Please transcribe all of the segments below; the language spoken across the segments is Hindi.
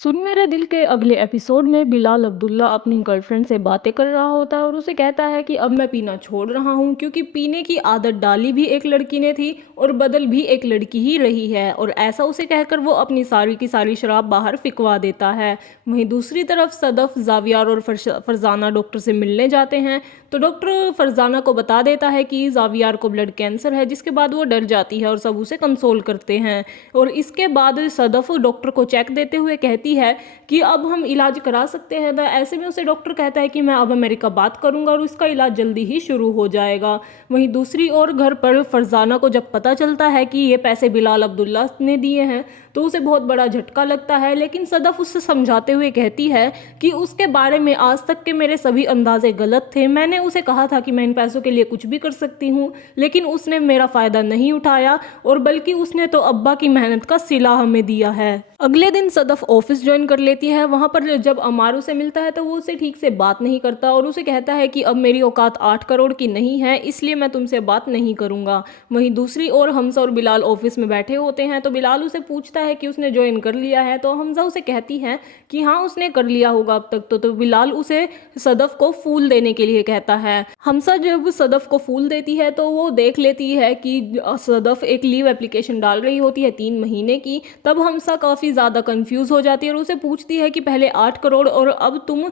सुन मेरे दिल के अगले एपिसोड में बिलाल अब्दुल्ला अपनी गर्लफ्रेंड से बातें कर रहा होता है और उसे कहता है कि अब मैं पीना छोड़ रहा हूँ क्योंकि पीने की आदत डाली भी एक लड़की ने थी और बदल भी एक लड़की ही रही है। और ऐसा उसे कहकर वो अपनी सारी की सारी शराब बाहर फिकवा देता है। वहीं दूसरी तरफ सदफ, जावियार और फरजाना डॉक्टर से मिलने जाते हैं तो डॉक्टर फरजाना को बता देता है कि जावियार को ब्लड कैंसर है, जिसके बाद वो डर जाती है और सब उसे कंसोल करते हैं। और इसके बाद सदफ डॉक्टर को चेक देते हुए कहती है कि अब हम इलाज करा सकते हैं। तो ऐसे में उसे डॉक्टर कहता है कि मैं अब अमेरिका बात करूंगा और उसका इलाज जल्दी ही शुरू हो जाएगा। वहीं दूसरी ओर घर पर फरजाना को जब पता चलता है कि ये पैसे बिलाल अब्दुल्ला ने दिए हैं तो उसे बहुत बड़ा झटका लगता है, लेकिन सदफ उससे समझाते हुए कहती है कि उसके बारे में आज तक के मेरे सभी अंदाजे गलत थे। मैंने उसे कहा था कि मैं इन पैसों के लिए कुछ भी कर सकती हूँ, लेकिन उसने मेरा फ़ायदा नहीं उठाया और बल्कि उसने तो अब्बा की मेहनत का सिला हमें दिया है। अगले दिन सदफ ऑफिस ज्वाइन कर लेती है। वहाँ पर जब अमार उसे मिलता है तो वो उसे ठीक से बात नहीं करता और उसे कहता है कि अब मेरी औकात 8 करोड़ की नहीं है, इसलिए मैं तुमसे बात नहीं करूँगा। वहीं दूसरी ओर हमजा और बिलाल ऑफिस में बैठे होते हैं तो बिलाल उसे पूछता है कि उसने ज्वाइन कर लिया है, तो हमजा उसे कहती है कि हाँ उसने कर लिया होगा अब तक तो बिलाल उसे सदफ को फूल देने के लिए कहता है। हमजा जब सदफ को फूल देती है तो वो देख लेती है कि सदफ एक लीव एप्लीकेशन डाल रही होती है 3 महीने की। तब हमजा काफ़ी ज़्यादा कंफ्यूज हो जाती है और उसे पूछती है कि पहले 8 करोड़ और अब तुम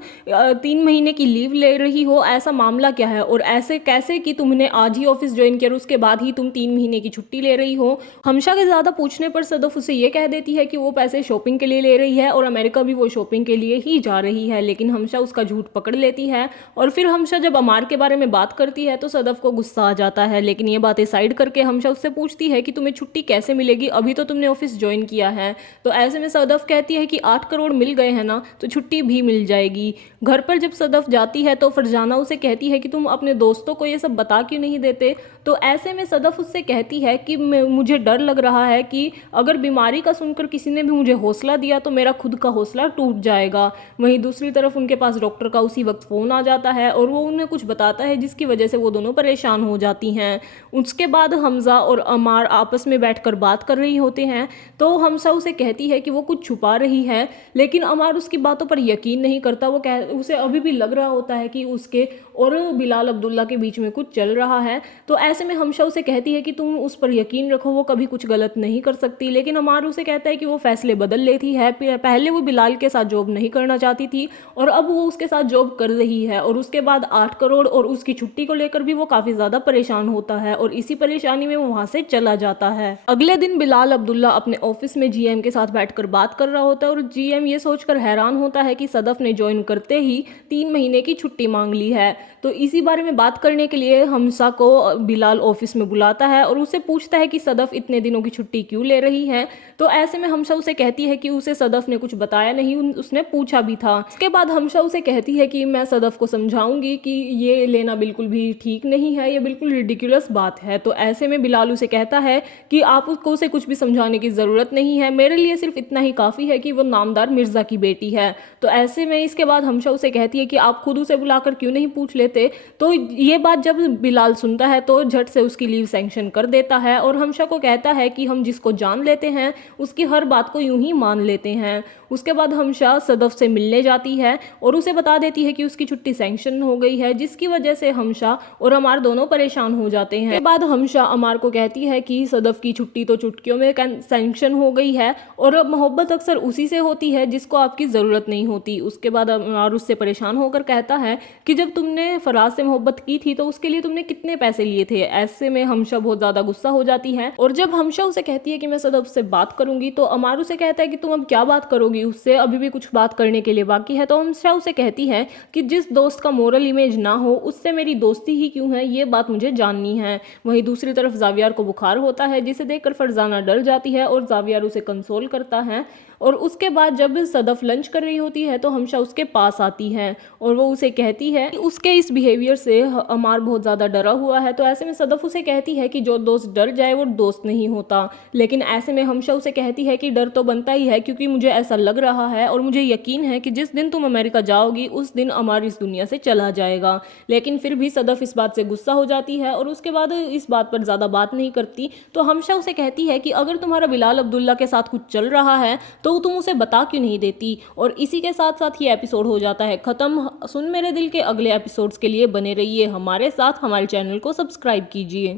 3 महीने की लीव ले रही हो, ऐसा मामला क्या है और ऐसे कैसे कि तुमने आज ही ऑफिस ज्वाइन किया और उसके बाद ही तुम 3 महीने की छुट्टी ले रही हो। हमशा के ज़्यादा पूछने पर सदफ उसे ये कह देती है कि वो पैसे शॉपिंग के लिए ले रही है और अमेरिका भी वो शॉपिंग के लिए ही जा रही है, लेकिन हमशा उसका झूठ पकड़ लेती है। और फिर हमशा जब अमार के बारे में बात करती है तो सदफ को गुस्सा आ जाता है, लेकिन ये बातें साइड करके हमशा उससे पूछती है कि तुम्हें छुट्टी कैसे मिलेगी, अभी तो तुमने ऑफिस ज्वाइन किया है। तो ऐसे में सदफ कहती है कि 8 करोड़ मिल गए हैं ना तो छुट्टी भी मिल जाएगी। घर पर जब सदफ जाती है तो फरजाना उसे कहती है कि तुम अपने दोस्तों को ये सब बता क्यों नहीं देते। तो ऐसे में सदफ उससे कहती है कि मुझे डर लग रहा है कि अगर बीमारी का सुनकर किसी ने भी मुझे हौसला दिया तो मेरा खुद का हौसला टूट जाएगा। वहीं दूसरी तरफ उनके पास डॉक्टर का उसी वक्त फ़ोन आ जाता है और वो उन्हें कुछ बताता है जिसकी वजह से वो दोनों परेशान हो जाती हैं। उसके बाद हमजा और अमार आपस में बैठकर बात कर रही होते हैं तो हमजा उसे कहती है कि वो कुछ छुपा रही है, लेकिन अमार उसकी बातों पर यकीन नहीं करता। उसे अभी भी लग रहा होता है कि उसके और बिलाल अब्दुल्ला के बीच में कुछ चल रहा है। तो ऐसे में हमशा उसे कहती है कि तुम उस पर यकीन रखो, वो कभी कुछ गलत नहीं कर सकती, लेकिन अमार उसे कहता है कि वो फैसले बदल लेती है। पहले वो बिलाल के साथ जॉब नहीं करना चाहती थी और अब वो उसके साथ जॉब कर रही है। और उसके बाद 8 करोड़ और उसकी छुट्टी को लेकर भी वो काफ़ी ज़्यादा परेशान होता है और इसी परेशानी में वो वहाँ से चला जाता है। अगले दिन बिलाल अब्दुल्ला अपने ऑफिस में जीएम के साथ बैठकर बात कर रहा होता है और जीएम ये सोचकर हैरान होता है कि सदफ ने ज्वाइन करते ही 3 महीने की छुट्टी मांग ली है। तो इसी बारे में बात करने के लिए हमसा को बिलाल ऑफिस में बुलाता है और उससे पूछता है कि सदफ इतने दिनों की छुट्टी क्यों ले रही है। तो ऐसे में हमसा उसे कहती है कि उसे सदफ ने कुछ बताया नहीं, उसने पूछा भी था। उसके बाद हमसा उसे कहती है कि मैं सदफ को समझाऊंगी कि ये लेना बिल्कुल भी ठीक नहीं है, ये बिल्कुल रिडिकुलस बात है। तो ऐसे में बिलाल उसे कहता है कि आप उसको उसे कुछ भी समझाने की ज़रूरत नहीं है, मेरे लिए सिर्फ इतना ही काफ़ी है कि वो नामदार मिर्ज़ा की बेटी है। तो ऐसे में इसके बाद हमशा उसे कहती है कि आप खुद उसे बुलाकर क्यों नहीं पूछ लेते। तो ये बात जब बिलाल सुनता है तो झट से उसकी लीव सैंक्शन कर देता है और हमशा को कहता है कि हम जिसको जान लेते हैं उसकी हर बात को यूं ही मान लेते हैं। उसके बाद हमशा सदफ से मिलने जाती है और उसे बता देती है कि उसकी छुट्टी सैंक्शन हो गई है, जिसकी वजह से हमशा और अमार दोनों परेशान हो जाते हैं। उसके बाद हमशा अमार को कहती है कि सदफ की छुट्टी तो चुटकियों में सैंक्शन हो गई है और मोहब्बत अक्सर उसी से होती है जिसको आपकी ज़रूरत नहीं होती। उसके बाद अमार उससे परेशान होकर कहता है कि जब तुमने फराज से मोहब्बत की थी तो उसके लिए तुमने कितने पैसे लिए थे। ऐसे में हमशा बहुत ज़्यादा गुस्सा हो जाती है और जब हमशा उसे कहती है कि मैं सदफ से बात करूंगी तो अमार उसे कहता है कि तुम अब क्या बात करोगी, उससे अभी भी कुछ बात करने के लिए बाकी है। तो हमशा उसे कहती है कि जिस दोस्त का मोरल इमेज ना हो उससे मेरी दोस्ती ही क्यों है, ये बात मुझे जाननी है। वहीं दूसरी तरफ जावियार को बुखार होता है जिसे देखकर फरजाना डर जाती है और जावियार उसे कंसोल करता है। और उसके बाद जब सदफ लंच कर रही होती है तो हमशा उसके पास आती है और वो उसे कहती है कि उसके इस बिहेवियर से अमार बहुत ज़्यादा डरा हुआ है। तो ऐसे में सदफ उसे कहती है कि जो दोस्त डर जाए वो दोस्त नहीं होता, लेकिन ऐसे में हमशा उसे कहती है कि डर तो बनता ही है क्योंकि मुझे ऐसा लग रहा है और मुझे यकीन है कि जिस दिन तुम अमेरिका जाओगी उस दिन अमार इस दुनिया से चला जाएगा। लेकिन फिर भी सदफ इस बात से गुस्सा हो जाती है और उसके बाद इस बात पर ज़्यादा बात नहीं करती। तो हमशा उसे कहती है कि अगर तुम्हारा बिलाल अब्दुल्ला के साथ कुछ चल रहा है तो तुम उसे बता क्यों नहीं देती। और इसी के साथ साथ ये एपिसोड हो जाता है ख़त्म। सुन मेरे दिल के अगले एपिसोड्स के लिए बने रहिए हमारे साथ, हमारे चैनल को सब्सक्राइब कीजिए।